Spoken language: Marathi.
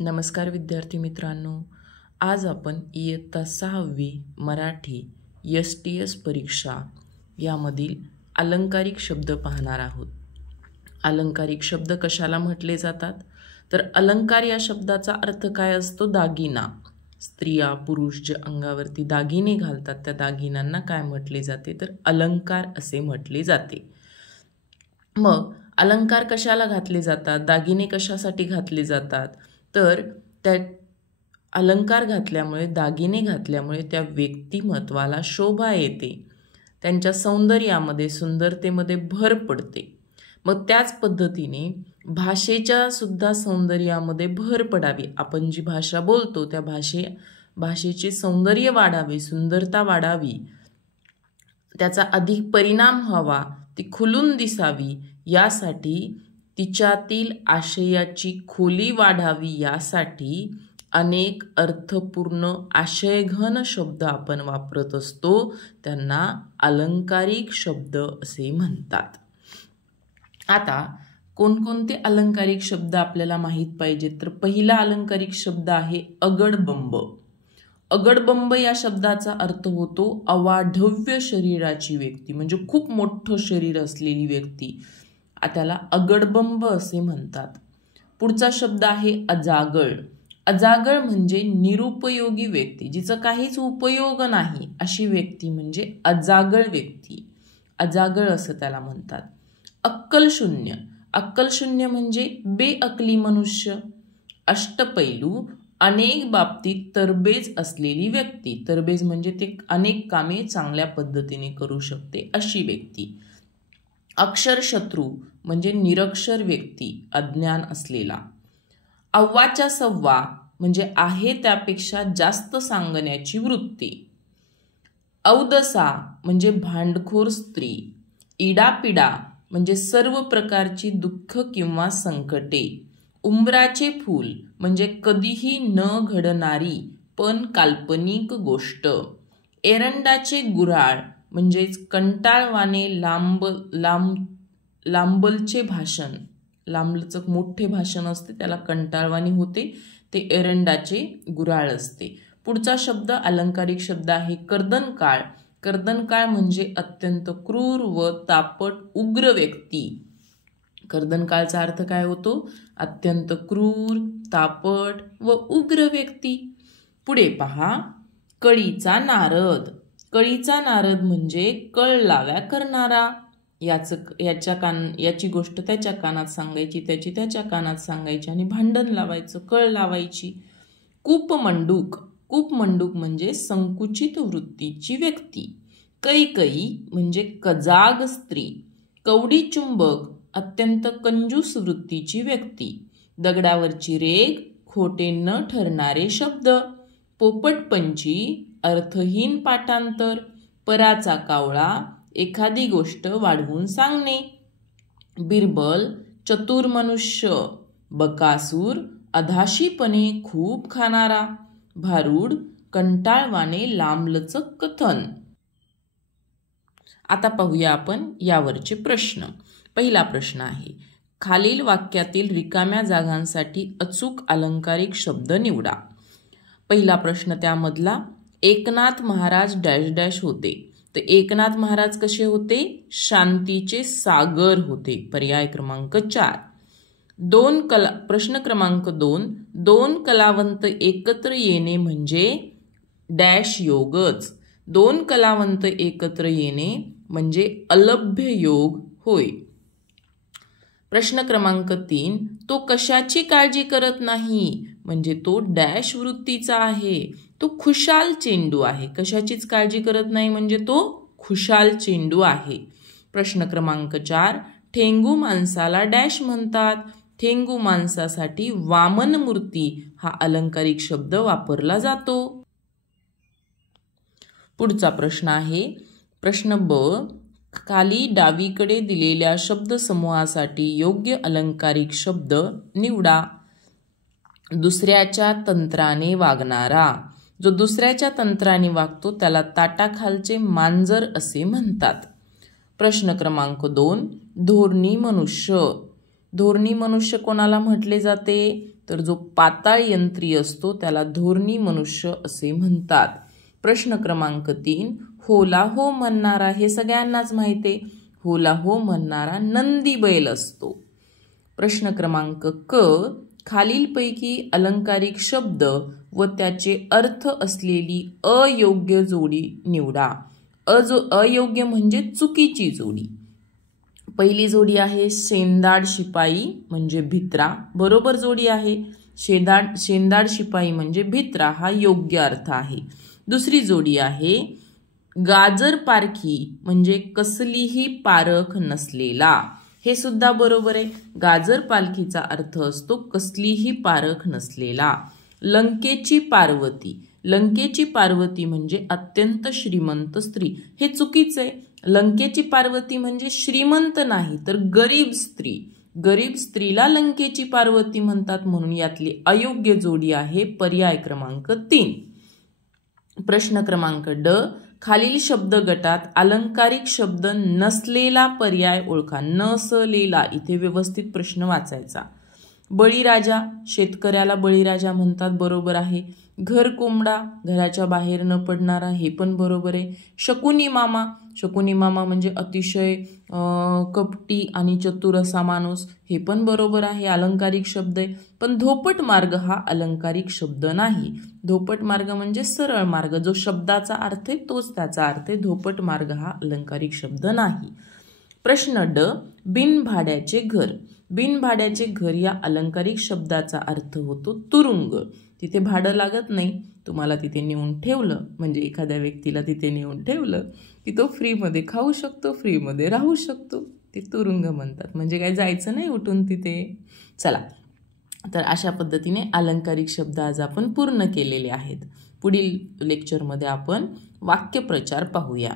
नमस्कार विद्यार्थी मित्रांनो, आज आपण इयत्ता 6वी मराठी STS परीक्षा यामधील अलंकारिक शब्द पाहणार आहोत. अलंकारिक शब्द कशाला म्हटले जातात? तर अलंकार या शब्दाचा अर्थ काय असतो? दागिना. स्त्रिया पुरुष जे अंगावरती दागिने घालतात त्या दागिन्यांना काय म्हटले जाते? तर अलंकार असे म्हटले जाते. मग अलंकार कशाला घातले जातात? दागिने कशासाठी घातले जातात? तर त्या अलंकार घातल्यामुळे, दागिने घातल्यामुळे त्या व्यक्तिमत्वाला शोभा येते, त्यांच्या सौंदर्यामध्ये, सुंदरतेमध्ये भर पडते. मग त्याच पद्धतीने भाषेच्या सुद्धा सौंदर्यामध्ये भर पडावी. आपण जी भाषा बोलतो त्या भाषेचे सौंदर्य वाढावे, सुंदरता वाढावी, त्याचा अधिक परिणाम व्हावा, ती खुलून दिसावी, यासाठी तिच्यातील आशयाची खोली वाढावी, यासाठी अनेक अर्थपूर्ण आशयघन शब्द आपण वापरत असतो. त्यांना अलंकारिक शब्द असे म्हणतात. आता कोणकोणते अलंकारिक शब्द आपल्याला माहीत पाहिजेत? तर पहिला अलंकारिक शब्द आहे अगडबंब. अगडबंब या शब्दाचा अर्थ होतो अवाढव्य शरीराची व्यक्ती, म्हणजे खूप मोठं शरीर असलेली व्यक्ती, त्याला अगडबंब असे म्हणतात. पुढचा शब्द आहे अजागळ. अजागळ म्हणजे निरुपयोगी व्यक्ती, जिचं काहीच उपयोग नाही अशी व्यक्ती म्हणजे अजागळ व्यक्ती. अजागळ असं त्याला म्हणतात. अक्कलशून्य. अक्कलशून्य म्हणजे बेअक्ली मनुष्य. अष्टपैलू, अनेक बाबतीत तरबेज असलेली व्यक्ती. तरबेज म्हणजे ते अनेक कामे चांगल्या पद्धतीने करू शकते अशी व्यक्ती. अक्षरशत्रू म्हणजे निरक्षर व्यक्ती, अज्ञान असलेला. अव्वाच्या सव्वा म्हणजे आहे त्यापेक्षा जास्त सांगण्याची वृत्ती. औदसा म्हणजे भांडखोर स्त्री. इडापिडा म्हणजे सर्व प्रकारची दुःख किंवा संकटे. उंबराचे फूल म्हणजे कधीही न घडणारी पण काल्पनिक गोष्ट. एरंडाचे गुऱ्हाळ म्हणजेच कंटाळवाणे लांबलचे भाषण, लांबलचक मोठे भाषण असते त्याला कंटाळवाणी होते, ते एरंडाचे गुऱ्हाळ असते. पुढचा शब्द अलंकारिक शब्द आहे कर्दनकाळ. कर्दनकाळ म्हणजे अत्यंत क्रूर व तापट उग्र व्यक्ती. कर्दनकाळचा अर्थ काय होतो? अत्यंत क्रूर, तापट व उग्र व्यक्ती. पुढे पहा, कळीचा नारद. कळीचा नारद म्हणजे कळ लाव्या करणारा. याची गोष्ट त्याच्या कानात सांगायची, त्याची त्याच्या कानात सांगायची आणि भांडण लावायचं, कळ लावायची. कूपमंडूक. कूपमंडूक म्हणजे संकुचित वृत्तीची व्यक्ती. कैकई म्हणजे कजाग स्त्री. कवडी चुंबक अत्यंत कंजूस वृत्तीची व्यक्ती. दगडावरची रेघ, खोटे न ठरणारे शब्द. पोपटपंची अर्थहीन पाठांतर. पराचा कावळा एखादी गोष्ट वाढवून सांगणे. बिरबल चतुर मनुष्य. बकासूर अधाशीपणे खूप खाणारा. भारूड कंटाळवाणे लांबलचक कथन. आता पाहूया आपण यावरचे प्रश्न. पहिला प्रश्न आहे, खालील वाक्यातील रिकाम्या जागांसाठी अचूक अलंकारिक शब्द निवडा. पहिला प्रश्न त्यामधला, एकनाथ महाराज डॅश डॅश होते. तर एकनाथ महाराज कसे होते? शांतीचे सागर होते. पर्याय क्रमांक 4. प्रश्न क्रमांक 2, दोन कलावंत एकत्र येणे म्हणजे डॅश योगच. दोन कलावंत एकत्र येणे म्हणजे अलभ्य योग होय. प्रश्न क्रमांक 3, तो कशाची काळजी करत नाही म्हणजे तो डॅश वृत्तीचा आहे. तो खुशाल चेंडू आहे. कशाचीच काळजी करत नाही म्हणजे तो खुशाल चेंडू आहे. प्रश्न क्रमांक 4, ठेंगू माणसाला डॅश म्हणतात. ठेंगू माणसासाठी वामन मूर्ती हा अलंकारिक शब्द वापरला जातो. पुढचा प्रश्न आहे प्रश्न ब, खाली डावीकडे दिलेल्या शब्दसमूहासाठी योग्य अलंकारिक शब्द निवडा. दुसऱ्याच्या तंत्राने वागणारा. जो दुसऱ्याच्या तंत्राने वागतो त्याला ताटाखालचे मांजर असे म्हणतात. प्रश्न क्रमांक 2, धोरणी मनुष्य. धोरणी मनुष्य कोणाला म्हटले जाते? तर जो पाताळ यंत्री असतो त्याला धोरणी मनुष्य असे म्हणतात. प्रश्न क्रमांक 3, होला हो म्हणणारा, हे सगळ्यांनाच माहिती आहे, होला हो म्हणणारा नंदी बैल असतो. प्रश्न क्रमांक क, खालीलपैकी अलंकारिक शब्द व त्याचे अर्थ असलेली अयोग्य जोडी निवडा. अयोग्य म्हणजे चुकीची जोडी. पहिली जोडी आहे शेंदाड शिपाई म्हणजे भित्रा, बरोबर जोडी आहे. शेंदाड शिपाई म्हणजे भित्रा हा योग्य अर्थ आहे. दुसरी जोडी आहे गाजर पारखी म्हणजे कसलीही पारख नसलेला, हे सुद्धा बरोबर आहे. गाजर पालखीचा अर्थ असतो कसलीही पारख नसलेला. लंकेची पार्वती, लंकेची पार्वती म्हणजे अत्यंत श्रीमंत स्त्री, हे चुकीचं आहे. लंकेची पार्वती म्हणजे श्रीमंत नाही तर गरीब स्त्री, गरीब स्त्रीला लंकेची पार्वती म्हणतात, म्हणून यातली अयोग्य जोडी आहे पर्याय क्रमांक 3. प्रश्न क्रमांक ड, खालील शब्द गटात अलंकारिक शब्द नसलेला पर्याय ओळखा. नसलेला, इथे व्यवस्थित प्रश्न वाचायचा. बळीराजा, शेतकऱ्याला बळीराजा म्हणतात, बरोबर आहे. घर कोंबडा, घराच्या बाहेर न पडणारा, हे पण बरोबर आहे. शकुनी मामा, शकुनी मामा म्हणजे अतिशय कपटी आणि चतुर असा माणूस, हे पण बरोबर आहे, अलंकारिक शब्द आहे. पण धोपट मार्ग हा अलंकारिक शब्द नाही. धोपट मार्ग म्हणजे सरळ मार्ग, जो शब्दाचा अर्थ आहे तोच त्याचा अर्थ आहे. धोपट मार्ग हा अलंकारिक शब्द नाही. प्रश्न ड, बिनभाड्याचे घर. बिनभाड्याचे घर या अलंकारिक शब्दाचा अर्थ होतो तुरुंग. तिथे भाडं लागत नाही, तुम्हाला तिथे नेऊन ठेवलं म्हणजे एखाद्या व्यक्तीला तिथे नेऊन ठेवलं की तो फ्रीमध्ये खाऊ शकतो, फ्रीमध्ये राहू शकतो, ते तुरुंग म्हणतात. म्हणजे काय जायचं नाही उठून तिथे. चला, तर अशा पद्धतीने अलंकारिक शब्द आज आपण पूर्ण केलेले आहेत. पुढील लेक्चरमध्ये आपण वाक्यप्रचार पाहूया.